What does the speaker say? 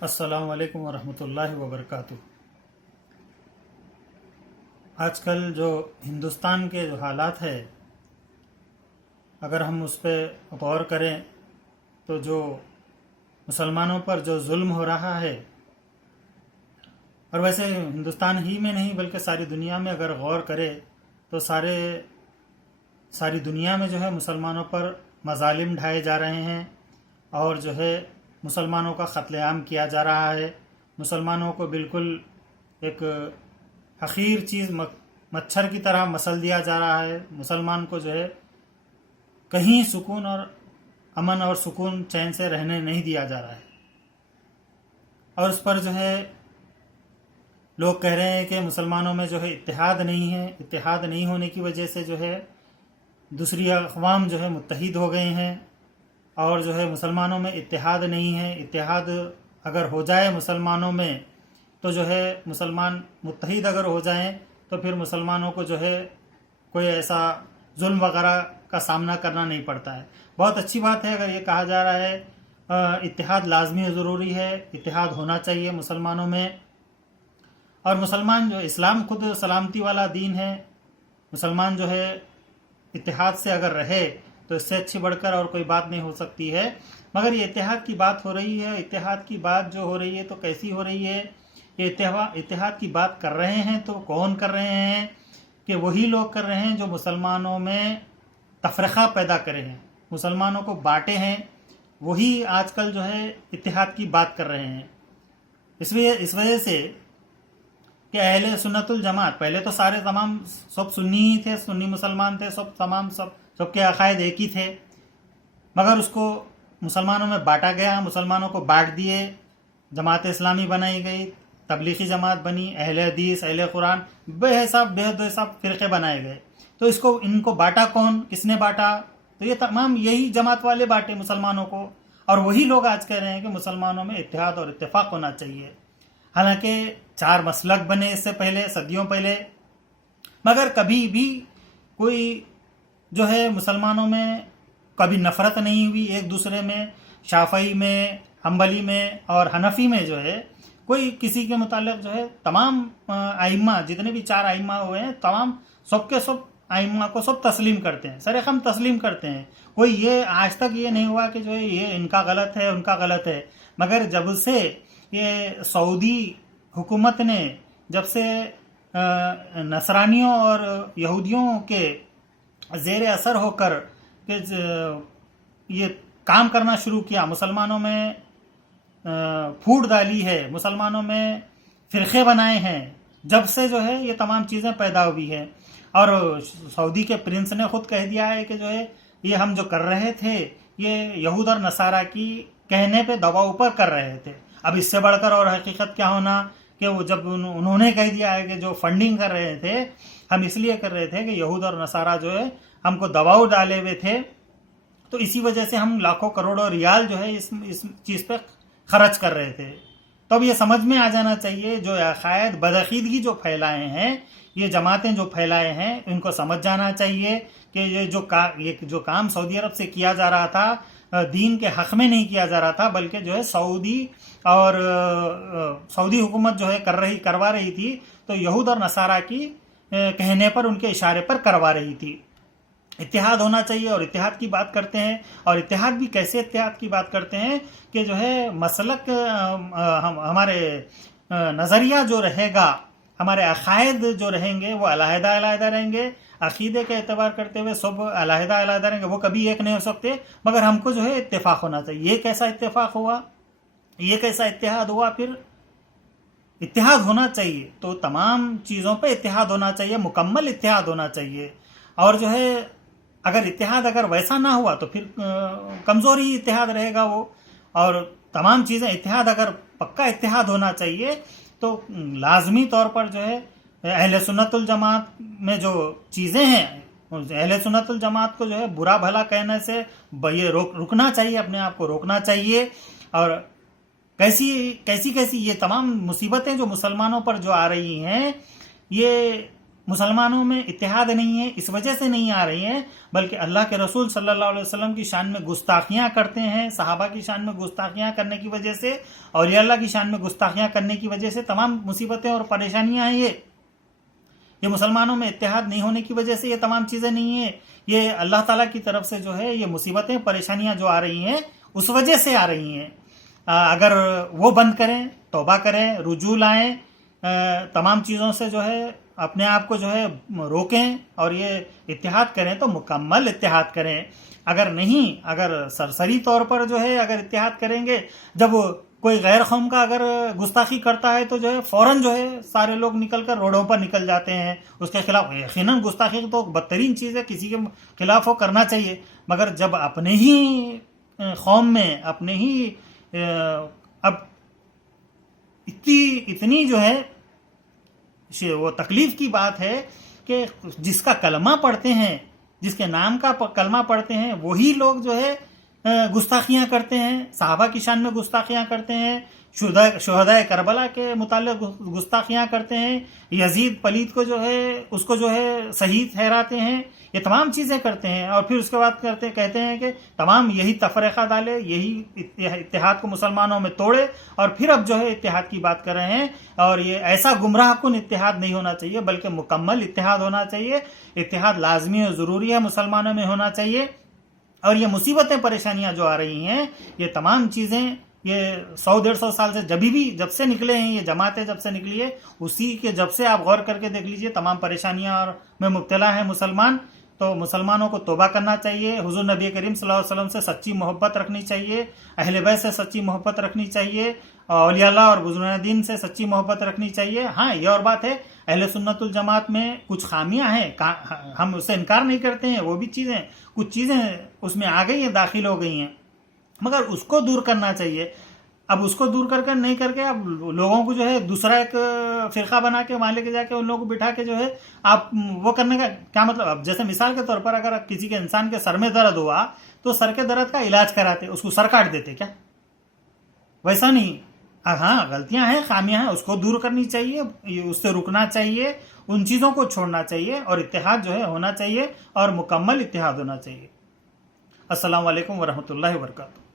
السلام علیکم ورحمۃ اللہ وبرکاتہ۔ آج کل جو ہندوستان کے جو حالات ہے، اگر ہم اس پہ غور کریں تو جو مسلمانوں پر جو ظلم ہو رہا ہے، اور ویسے ہندوستان ہی میں نہیں بلکہ ساری دنیا میں اگر غور کرے تو ساری دنیا میں جو ہے مسلمانوں پر مظالم ڈھائے جا رہے ہیں، اور جو ہے مسلمانوں کا قتل عام کیا جا رہا ہے۔ مسلمانوں کو بالکل ایک حقیر چیز مچھر کی طرح مسل دیا جا رہا ہے۔ مسلمان کو جو ہے کہیں سکون اور امن اور سکون چین سے رہنے نہیں دیا جا رہا ہے، اور اس پر جو ہے لوگ کہہ رہے ہیں کہ مسلمانوں میں جو ہے اتحاد نہیں ہے، اتحاد نہیں ہونے کی وجہ سے جو ہے دوسری اقوام جو ہے متحد ہو گئے ہیں، اور جو ہے مسلمانوں میں اتحاد نہیں ہے۔ اتحاد اگر ہو جائے مسلمانوں میں تو جو ہے مسلمان متحد اگر ہو جائیں تو پھر مسلمانوں کو جو ہے کوئی ایسا ظلم وغیرہ کا سامنا کرنا نہیں پڑتا ہے۔ بہت اچھی بات ہے اگر یہ کہا جا رہا ہے اتحاد لازمی و ضروری ہے، اتحاد ہونا چاہیے مسلمانوں میں۔ اور مسلمان جو اسلام خود سلامتی والا دین ہے، مسلمان جو ہے اتحاد سے اگر رہے تو اس سے اچھی بڑھ کر اور کوئی بات نہیں ہو سکتی ہے۔ مگر یہ اتحاد کی بات ہو رہی ہے، اتحاد کی بات جو ہو رہی ہے تو کیسی ہو رہی ہے؟ یہ اتحاد کی بات کر رہے ہیں تو کون کر رہے ہیں؟ کہ وہی لوگ کر رہے ہیں جو مسلمانوں میں تفرقہ پیدا کرے ہیں، مسلمانوں کو بانٹے ہیں، وہی آج کل جو ہے اتحاد کی بات کر رہے ہیں۔ اس وجہ سے کہ اہل سنت الجماعت پہلے تو تمام سب سنی ہی تھے، سنی مسلمان تھے، سب کے عقائد ایک ہی تھے، مگر اس کو مسلمانوں میں بانٹا گیا، مسلمانوں کو بانٹ دیے، جماعت اسلامی بنائی گئی، تبلیغی جماعت بنی، اہل حدیث، اہل قرآن، بے حساب فرقے بنائے گئے۔ تو ان کو بانٹا کون؟ کس نے بانٹا؟ تو یہ تمام یہی جماعت والے بانٹے مسلمانوں کو، اور وہی لوگ آج کہہ رہے ہیں کہ مسلمانوں میں اتحاد اور اتفاق ہونا چاہیے۔ حالانکہ 4 مسلک بنے اس سے پہلے، صدیوں پہلے، مگر کبھی بھی کوئی جو ہے مسلمانوں میں کبھی نفرت نہیں ہوئی ایک دوسرے میں۔ شافعی میں، حنبلی میں اور حنفی میں جو ہے کوئی کسی کے متعلق جو ہے تمام ائمہ جتنے بھی 4 ائمہ ہوئے ہیں، تمام سب کے سب ائمہ کو سب تسلیم کرتے ہیں، سرخم تسلیم کرتے ہیں۔ کوئی یہ آج تک یہ نہیں ہوا کہ جو ہے یہ ان کا غلط ہے، ان کا غلط ہے۔ مگر جب سے یہ سعودی حکومت نے جب سے نصرانیوں اور یہودیوں کے زیر اثر ہو کر کہ یہ کام کرنا شروع کیا، مسلمانوں میں پھوٹ ڈالی ہے، مسلمانوں میں فرقے بنائے ہیں، جب سے جو ہے یہ تمام چیزیں پیدا ہوئی ہیں۔ اور سعودی کے پرنس نے خود کہہ دیا ہے کہ جو ہے یہ ہم جو کر رہے تھے یہ یہود اور نصارہ کی کہنے پہ دباؤ پر کر رہے تھے۔ اب اس سے بڑھ کر اور حقیقت کیا ہونا کہ وہ جب انہوں نے کہہ دیا ہے کہ جو فنڈنگ کر رہے تھے ہم اس لیے کر رہے تھے کہ یہود اور نصارہ جو ہے ہم کو دباؤ ڈالے ہوئے تھے، تو اسی وجہ سے ہم لاکھوں کروڑوں ریال جو ہے اس چیز پہ خرچ کر رہے تھے۔ تو اب یہ سمجھ میں آ جانا چاہیے جو عقائد بدعقیدگی جو پھیلائے ہیں، یہ جماعتیں جو پھیلائے ہیں، ان کو سمجھ جانا چاہیے کہ یہ جو کام سعودی عرب سے کیا جا رہا تھا دین کے حق میں نہیں کیا جا رہا تھا، بلکہ جو ہے سعودی حکومت جو ہے کروا رہی تھی، تو یہود اور نصارہ کی کہنے پر، ان کے اشارے پر کروا رہی تھی۔ اتحاد ہونا چاہیے، اور اتحاد کی بات کرتے ہیں، اور اتحاد بھی کیسے اتحاد کی بات کرتے ہیں کہ جو ہے مسلک ہمارے نظریہ جو رہے گا، ہمارے عقائد جو رہیں گے وہ علیحدہ علیحدہ رہیں گے، عقیدے کا اعتبار کرتے ہوئے سب علیحدہ علیحدہ رہیں گے، وہ کبھی ایک نہیں ہو سکتے، مگر ہم کو جو ہے اتفاق ہونا چاہیے۔ یہ کیسا اتفاق ہوا؟ یہ کیسا اتحاد ہوا؟ پھر اتحاد ہونا چاہیے تو تمام چیزوں پہ اتحاد ہونا چاہیے، مکمل اتحاد ہونا چاہیے۔ اور جو ہے اگر اتحاد ویسا نہ ہوا تو پھر کمزوری اتحاد رہے گا وہ، اور تمام چیزیں اتحاد اگر پکا اتحاد ہونا چاہیے تو لازمی طور پر جو ہے اہل سنت الجماعت میں جو چیزیں ہیں، اہل سنت الجماعت کو جو ہے برا بھلا کہنے سے یہ رکنا چاہیے، اپنے آپ کو روکنا چاہیے۔ اور کیسی یہ تمام مصیبتیں جو مسلمانوں پر جو آ رہی ہیں، یہ مسلمانوں میں اتحاد نہیں ہے اس وجہ سے نہیں آ رہی ہیں، بلکہ اللہ کے رسول صلی اللہ علیہ وسلم کی شان میں گستاخیاں کرتے ہیں، صحابہ کی شان میں گستاخیاں کرنے کی وجہ سے، اولیاء اللہ کی شان میں گستاخیاں کرنے کی وجہ سے تمام مصیبتیں اور پریشانیاں ہیں۔ یہ مسلمانوں میں اتحاد نہیں ہونے کی وجہ سے یہ تمام چیزیں نہیں ہیں، یہ اللہ تعالیٰ کی طرف سے جو ہے یہ مصیبتیں پریشانیاں جو آ رہی ہیں اس وجہ سے آ رہی ہیں۔ اگر وہ بند کریں، توبہ کریں، رجوع لائیں، تمام چیزوں سے جو ہے اپنے آپ کو جو ہے روکیں اور یہ اتحاد کریں تو مکمل اتحاد کریں۔ اگر نہیں، اگر سرسری طور پر جو ہے اگر اتحاد کریں گے، جب کوئی غیر قوم کا اگر گستاخی کرتا ہے تو جو ہے فوراً جو ہے سارے لوگ نکل کر روڈوں پر نکل جاتے ہیں اس کے خلاف۔ یقیناً گستاخی تو بدترین چیز ہے، کسی کے خلاف وہ کرنا چاہیے، مگر جب اپنے ہی قوم میں اپنے ہی اب اتنی جو ہے وہ تکلیف کی بات ہے کہ جس کا کلمہ پڑھتے ہیں، جس کے نام کا کلمہ پڑھتے ہیں، وہی لوگ جو ہے گستاخیاں کرتے ہیں، صحابہ کی شان میں گستاخیاں کرتے ہیں، شہدائے کربلا کے متعلق گستاخیاں کرتے ہیں، یزید پلید کو جو ہے اس کو جو ہے شہید ٹھہراتے ہیں، یہ تمام چیزیں کرتے ہیں، اور پھر اس کے بعد کہتے ہیں کہ تمام یہی تفرقہ ڈالے، یہی اتحاد کو مسلمانوں میں توڑے، اور پھر اب جو ہے اتحاد کی بات کر رہے ہیں۔ اور یہ ایسا گمراہ کن اتحاد نہیں ہونا چاہیے، بلکہ مکمل اتحاد ہونا چاہیے۔ اتحاد لازمی اور ضروری ہے، مسلمانوں میں ہونا چاہیے۔ اور یہ مصیبتیں پریشانیاں جو آ رہی ہیں، یہ تمام چیزیں یہ 100-150 سال سے جب سے نکلے ہیں، یہ جماعتیں جب سے نکلی ہے، اسی کے جب سے آپ غور کر کے دیکھ لیجئے تمام پریشانیاں اور میں مبتلا ہیں مسلمان۔ تو مسلمانوں کو توبہ کرنا چاہیے، حضور نبی کریم صلی اللہ علیہ وسلم سے سچی محبت رکھنی چاہیے، اہل بیت سے سچی محبت رکھنی چاہیے، اولیاء اللہ اور بزرگان دین سے سچی محبت رکھنی چاہیے۔ ہاں، یہ اور بات ہے اہل سنت الجماعت میں کچھ خامیاں ہیں، ہم اس سے انکار نہیں کرتے ہیں، وہ بھی کچھ چیزیں اس میں آ گئی ہیں، داخل ہو گئی ہیں، مگر اس کو دور کرنا چاہیے۔ اب اس کو دور کر نہیں کر کے اب لوگوں کو جو ہے دوسرا ایک فرقہ بنا کے وہاں لے کے جا کے ان لوگوں کو بٹھا کے جو ہے آپ وہ کرنے کا کیا مطلب؟ اب جیسے مثال کے طور پر اگر کسی کے انسان کے سر میں درد ہوا تو سر کے درد کا علاج کراتے، اس کو سر کاٹ دیتے کیا؟ ویسا نہیں۔ ہاں، غلطیاں ہیں، خامیاں ہیں، اس کو دور کرنی چاہیے، اس سے رکنا چاہیے، ان چیزوں کو چھوڑنا چاہیے، اور اتحاد جو ہے ہونا چاہیے، اور مکمل اتحاد ہونا چاہیے۔ السلام علیکم ورحمۃ اللہ وبرکاتہ۔